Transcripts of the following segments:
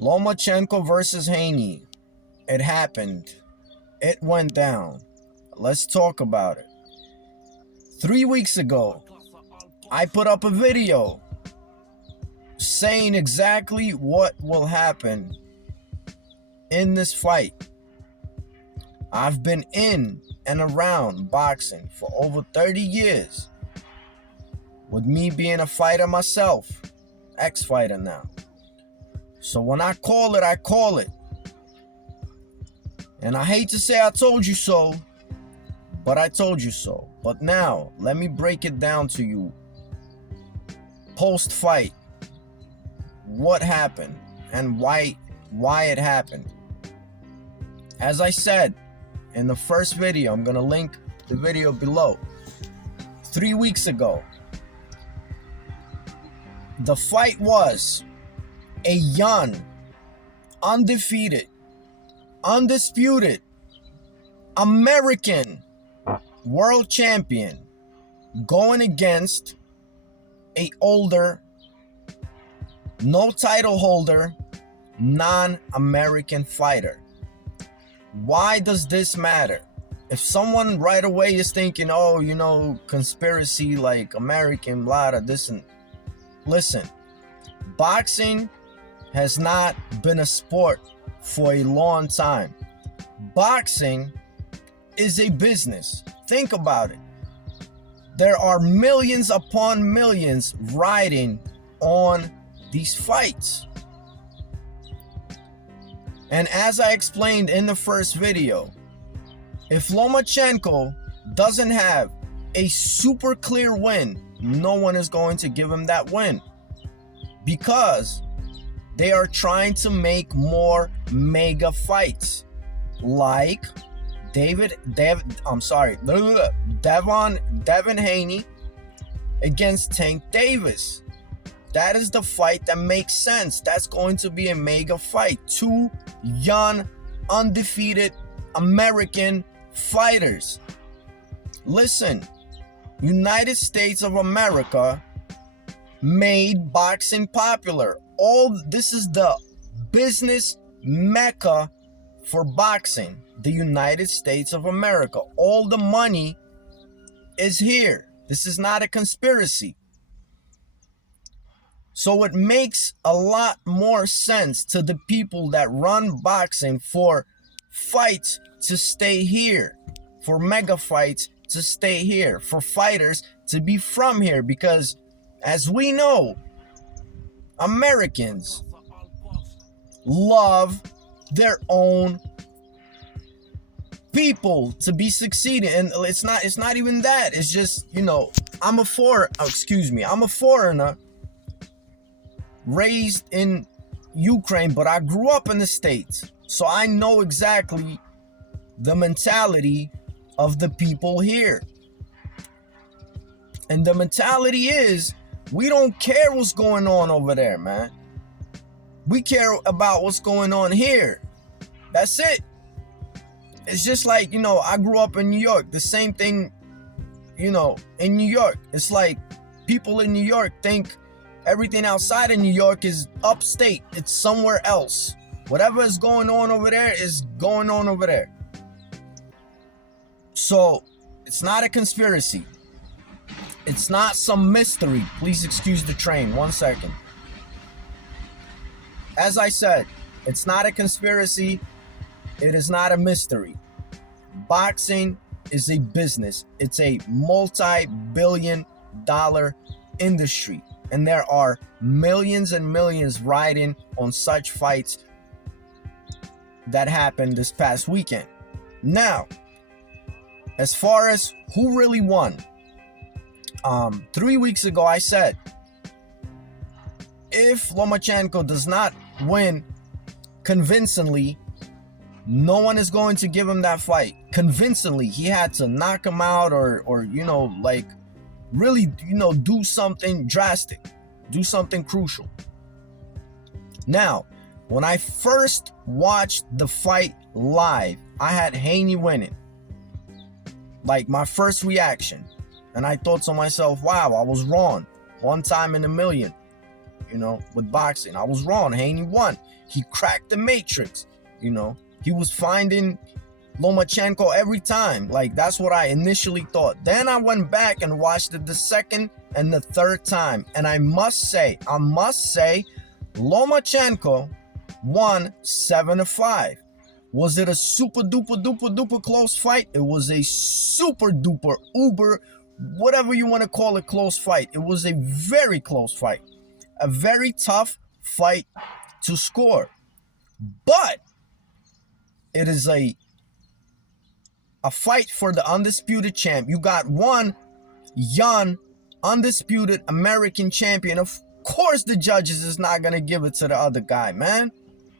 Lomachenko versus Haney. It happened. It went down. Let's talk about it. 3 weeks ago, I put up a video saying exactly what will happen in this fight. I've been in and around boxing for over 30 years. With me being a fighter myself, ex-fighter now. So when I call it, I call it. And I hate to say I told you so, but I told you so. But now, let me break it down to you. Post-fight, what happened and why it happened. As I said in the first video, I'm gonna link the video below. 3 weeks ago, the fight was a young, undefeated, undisputed American world champion going against a older, no title holder, non-American fighter. Why does this matter? If someone right away is thinking, oh, you know, conspiracy, like American, blah, this and... Listen, boxing has not been a sport for a long time. Boxing is a business. Think about it. There are millions upon millions riding on these fights. And as I explained in the first video, if Lomachenko doesn't have a super clear win, no one is going to give him that win, because they are trying to make more mega fights like Devin Haney against Tank Davis. That is the fight that makes sense. That's going to be a mega fight. Two young, undefeated American fighters. Listen, United States of America made boxing popular. This is the business mecca for boxing, the United States of America. All the money is here. This is not a conspiracy. So it makes a lot more sense to the people that run boxing for fights to stay here, for mega fights to stay here, for fighters to be from here, because as we know, Americans love their own people to be succeeding. And it's not even that. It's just, you know, I'm a foreigner raised in Ukraine, but I grew up in the States. So I know exactly the mentality of the people here. And the mentality is, we don't care what's going on over there, man. We care about what's going on here. That's it. It's just like, you know, I grew up in New York. The same thing, you know, in New York. It's like people in New York think everything outside of New York is upstate. It's somewhere else. Whatever is going on over there is going on over there. So it's not a conspiracy. It's not some mystery. Please excuse the train. 1 second. As I said, it's not a conspiracy. It is not a mystery. Boxing is a business. It's a multi-billion-dollar industry. And there are millions and millions riding on such fights that happened this past weekend. Now, as far as who really won, 3 weeks ago I said, if Lomachenko does not win convincingly, no one is going to give him that fight. Convincingly, he had to knock him out or you know, like really, you know, do something drastic, do something crucial. Now, when I first watched the fight live, I had Haney winning. Like my first reaction. And I thought to myself, wow, I was wrong. One time in a million. with boxing. I was wrong. Haney won. He cracked the matrix. He was finding Lomachenko every time. Like, that's what I initially thought. Then I went back and watched it the second and the third time. And I must say, Lomachenko won 7-5. Was it a super duper close fight? It was a super duper uber, whatever you want to call it, close fight. It was a very close fight. A very tough fight to score. But it is a fight for the undisputed champ. You got one young, undisputed American champion. Of course the judges is not going to give it to the other guy, man.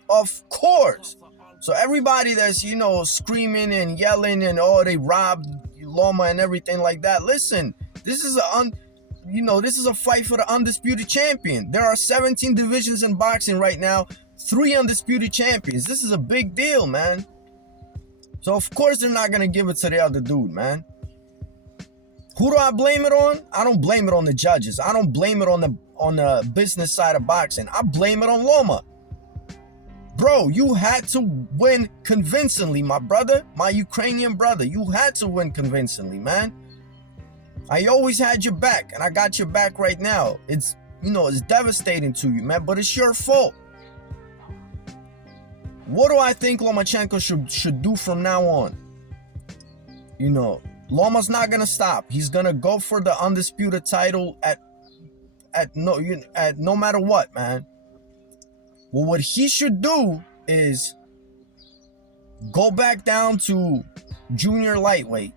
Of course. So everybody that's, screaming and yelling and, they robbed Loma and everything like that. Listen, this is a fight for the undisputed champion. There are 17 divisions in boxing right now, 3 undisputed champions. This is a big deal, man. So of course they're not going to give it to the other dude, man. Who do I blame it on? I don't blame it on the judges. I don't blame it on the business side of boxing. I blame it on Loma. Bro, you had to win convincingly, my brother, my Ukrainian brother. You had to win convincingly, man. I always had your back, and I got your back right now. It's devastating to you, man, but it's your fault. What do I think Lomachenko should do from now on? Loma's not gonna stop. He's gonna go for the undisputed title at no matter what, man. Well, what he should do is go back down to junior lightweight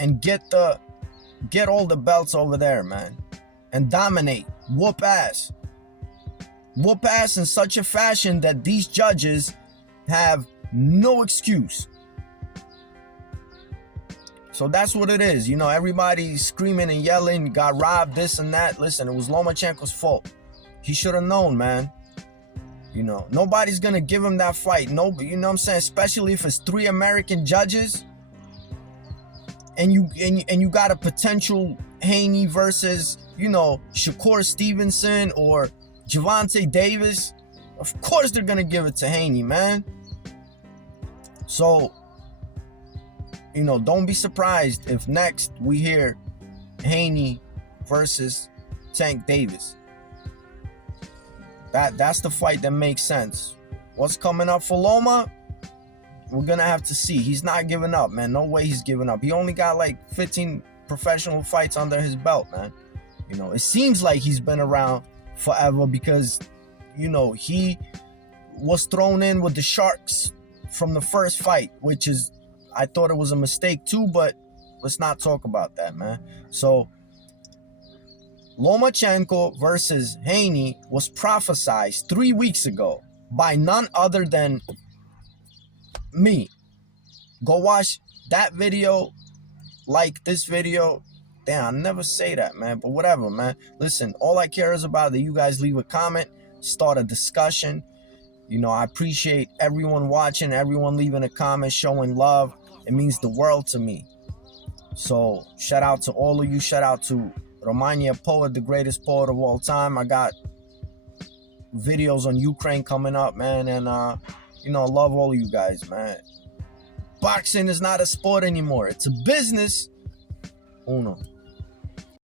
and get all the belts over there, man, and dominate, whoop ass in such a fashion that these judges have no excuse. So that's what it is. Everybody screaming and yelling, got robbed, this and that. Listen, it was Lomachenko's fault. He should have known, man. Nobody's gonna give him that fight. No, you know what I'm saying? Especially if it's 3 American judges, and you got a potential Haney versus, Shakur Stevenson or Gervonta Davis. Of course they're gonna give it to Haney, man. So, don't be surprised if next we hear Haney versus Tank Davis. That's the fight that makes sense. What's coming up for Loma? We're gonna have to see. He's not giving up, man. No way he's giving up. He only got like 15 professional fights under his belt, man. It seems like he's been around forever because, he was thrown in with the Sharks from the first fight, which is, I thought it was a mistake too, but let's not talk about that, man. So, Lomachenko versus Haney was prophesied 3 weeks ago by none other than me. Go watch that video, like this video. Damn, I never say that, man, but whatever, man. Listen, all I care is about that you guys leave a comment, start a discussion. I appreciate everyone watching, everyone leaving a comment, showing love. It means the world to me. So shout out to all of you. Shout out to Romania Poet, the greatest poet of all time. I got videos on Ukraine coming up, man, and I love all of you guys, man. Boxing is not a sport anymore. It's a business. Uno.